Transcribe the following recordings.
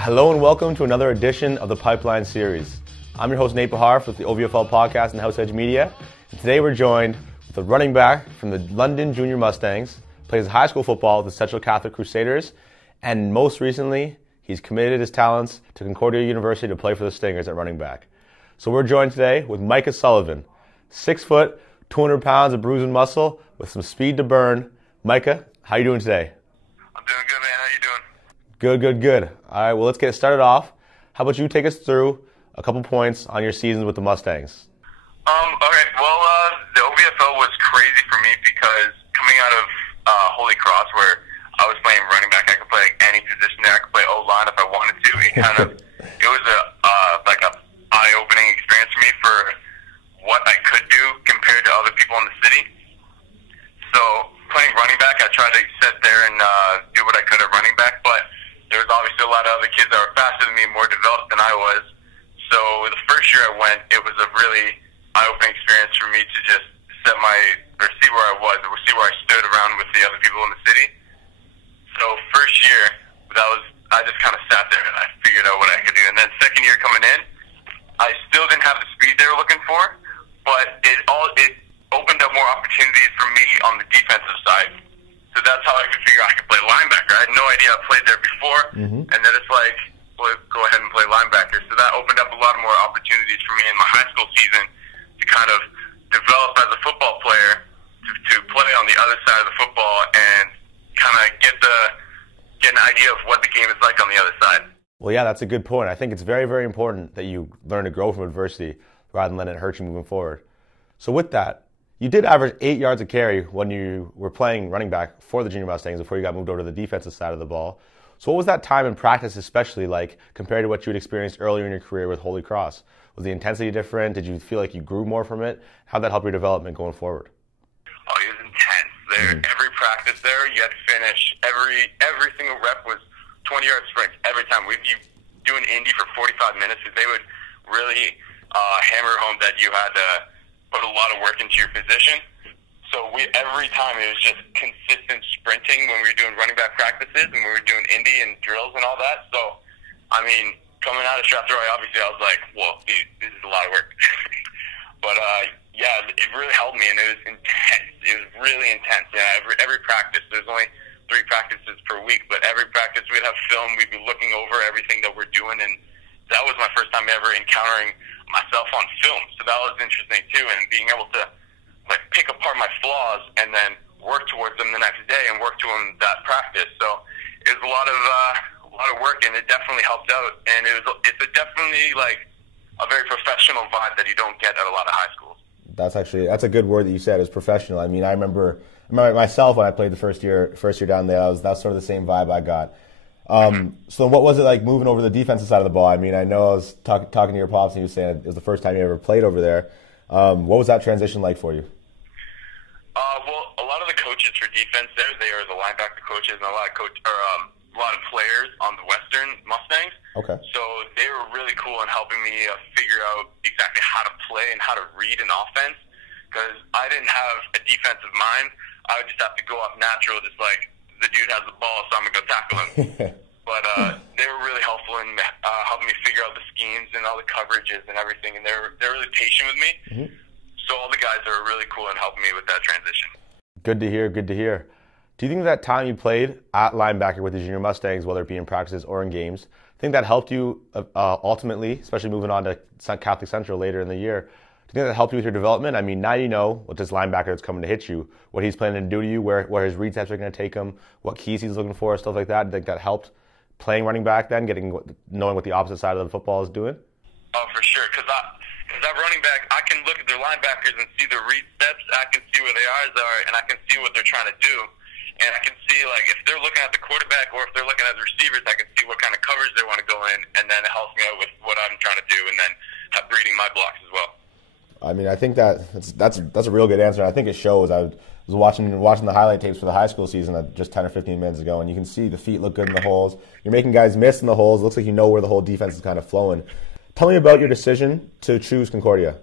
Hello and welcome to another edition of the Pipeline Series. I'm your host Nate Behar with the OVFL podcast and House Edge Media. And today we're joined with a running back from the London Junior Mustangs, plays high school football with the Central Catholic Crusaders, and most recently, he's committed his talents to Concordia University to play for the Stingers at running back. So we're joined today with Micah Sullivan, 6 foot, 200 pounds of bruising muscle with some speed to burn. Micah, how you doing today? I'm doing good, man. How you doing? Good. All right, well, let's get started off. How about you take us through a couple points on your seasons with the Mustangs? Okay. Well, the OVFL was crazy for me because coming out of Holy Cross, where I was playing running back, I could play like any position there. I could play O-line if I wanted to. It was a eye-opening experience for me for what I could do compared to other people in the city. So playing running back, I tried to sit there and do what I could at running back, but there was obviously a lot of other kids that were faster than me, more developed than I was. So the first year I went, it was a really eye-opening experience for me to just see where I was, or see where I stood around with the other people in the city. So first year, I just kind of sat there and I figured out what I could do. And then second year coming in, I still didn't have the speed they were looking for, but it opened up more opportunities for me on the defensive side. So that's how I could figure out I could play linebacker. I had no idea I played there before, and then it's like, well, go ahead and play linebacker. So that opened up a lot more opportunities for me in my high school season to kind of develop as a football player, to play on the other side of the football and kind of get an idea of what the game is like on the other side. Well, yeah, that's a good point. I think it's very, very important that you learn to grow from adversity rather than letting it hurt you moving forward. So with that, you did average 8 yards a carry when you were playing running back for the Junior Mustangs before you got moved over to the defensive side of the ball. So what was that time in practice especially like compared to what you had experienced earlier in your career with Holy Cross? Was the intensity different? Did you feel like you grew more from it? How'd that help your development going forward? Oh, it was intense there. Every practice there, you had to finish. Every single rep was 20-yard sprints every time. We'd be doing Indy for 45 minutes because they would really hammer home that you had to put a lot of work into your position. So every time it was just consistent sprinting when we were doing running back practices and we were doing Indy and drills and all that. So, I mean, coming out of Strathroy, obviously I was like, well, dude, this is a lot of work. But, yeah, it really helped me, and it was intense. It was really intense. Yeah, every practice, there's only 3 practices per week, but every practice we'd have film, we'd be looking over everything that we're doing, and that was my first time ever encountering myself on film. So that was interesting, too, and being able to pick apart my flaws and then work towards them the next day and work to them that practice. So it was a lot of work, and it definitely helped out. And it's definitely a very professional vibe that you don't get at a lot of high schools. That's a good word that you said, is professional. I mean, I remember myself when I played the first year down there. That's sort of the same vibe I got. So what was it like moving over the defensive side of the ball? I mean, I know I was talking to your pops and he was saying it was the first time you ever played over there. What was that transition like for you? Well, a lot of the coaches for defense there, they are the linebacker coaches, and a lot of players on the Western Mustangs. Okay. So they were really cool in helping me figure out exactly how to play and how to read an offense, because I didn't have a defensive mind. I would just have to go up natural, just like the dude has the ball, so I'm going to go tackle him. But they were really helpful in helping me figure out the schemes and all the coverages and everything, and they're really patient with me. So all the guys are really cool in helping me with that transition. Good to hear. Do you think that time you played at linebacker with the Junior Mustangs, whether it be in practices or in games, think that helped you ultimately, especially moving on to Catholic Central later in the year? Do you think that helped you with your development? I mean, now you know what this linebacker that's coming to hit you, what he's planning to do to you, where his read steps are going to take him, what keys he's looking for, stuff like that. Do you think that helped playing running back then, knowing what the opposite side of the football is doing? Oh, for sure, because that running back, I can look at their linebackers and see their read steps, I can see where their eyes are, and I can see what they're trying to do. And I can see, if they're looking at the quarterback or if they're looking at the receivers, I can see what kind of coverage they want to go in, and then it helps me out with what I'm trying to do, and then reading my blocks as well. I mean, I think that's a real good answer. I think it shows. I was watching the highlight tapes for the high school season just 10 or 15 minutes ago, and you can see the feet look good in the holes. You're making guys miss in the holes. It looks like you know where the whole defense is kind of flowing. Tell me about your decision to choose Concordia.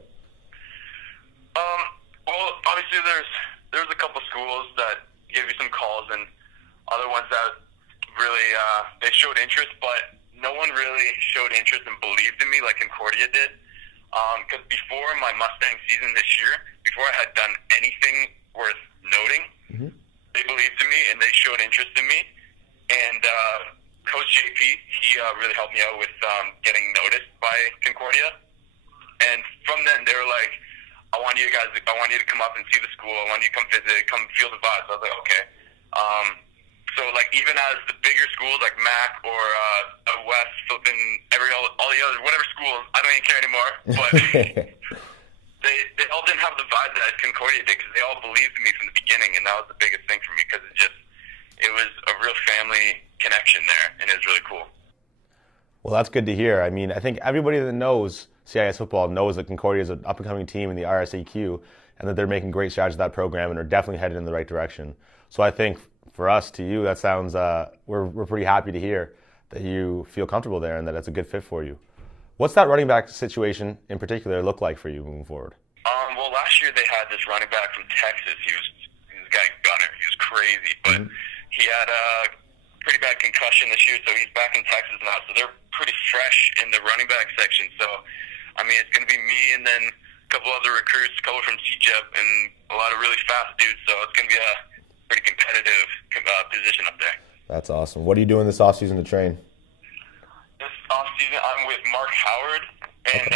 Well, obviously there's a couple schools that give you some calls, and other ones that really they showed interest, but no one really showed interest and believed in me like Concordia did. Because before my Mustang season this year, before I had done anything worth noting, they believed in me and they showed interest in me. And Coach JP, he really helped me out with getting noticed by Concordia. And from then, they were like, I want you to come up and see the school. I want you to come visit, come feel the vibes. I was like, okay. So, like, even as the bigger schools like Mac or West, flipping all the other, whatever schools, I don't even care anymore. But they all didn't have the vibe that Concordia did because they all believed in me from the beginning, and that was the biggest thing for me because it was a real family connection there, and it was really cool. Well, that's good to hear. I mean, I think everybody that knows CIS football knows that Concordia is an up-and-coming team in the RSAQ and that they're making great strides with that program and are definitely headed in the right direction. So I think for us, to you, that sounds, we're pretty happy to hear that you feel comfortable there and that it's a good fit for you. What's that running back situation in particular look like for you moving forward? Well, last year they had this running back from Texas. He was this guy Gunner. He was crazy, but he had a pretty bad concussion this year, so he's back in Texas now. So they're pretty fresh in the running back section. So, I mean, it's going to be me and then a couple other recruits, a couple from CJEP, and a lot of really fast dudes. So it's going to be a pretty competitive position up there. That's awesome. What are you doing this offseason to train? This offseason, I'm with Mark Howard and,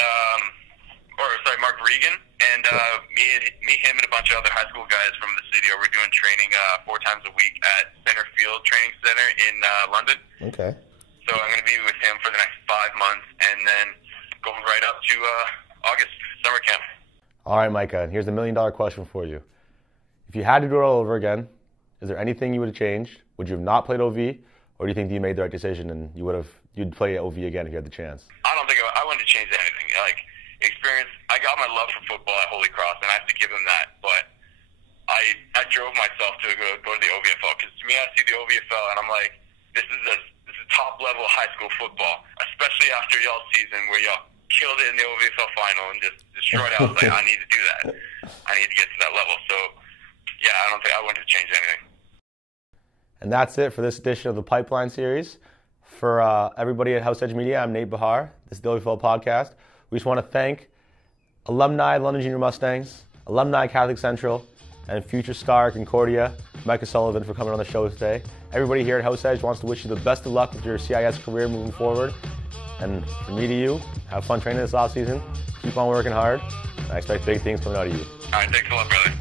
Mark Regan, and me, him, and a bunch of other high school guys from the city. We're doing training 4 times a week at Center Field Training Center in London. Okay. So I'm going to be with him for the next 5 months, and then going right up to August summer camp. All right, Micah. Here's the $1 million question for you. If you had to do it all over again, is there anything you would have changed? Would you have not played OV, or do you think that you made the right decision and you'd play OV again if you had the chance? I don't think I wouldn't have changed anything. Like, experience, I got my love for football at Holy Cross, and I have to give them that. But I drove myself to go to the OVFL because to me, I see the OVFL and I'm like, this is top level high school football, especially after y'all season where y'all killed it in the OVFL final and just destroyed it. I was like, I need to do that. I need to get to that level. So, yeah, I wouldn't have changed anything. And that's it for this edition of the Pipeline Series. For everybody at House Edge Media, I'm Nate Behar. This is the OVFL podcast. We just want to thank alumni London Junior Mustangs, alumni Catholic Central, and future star Concordia, Micah Sullivan, for coming on the show today. Everybody here at House Edge wants to wish you the best of luck with your CIS career moving forward. And from me to you, have fun training this offseason. Keep on working hard. I expect big things coming out of you. All right, thanks a lot, brother.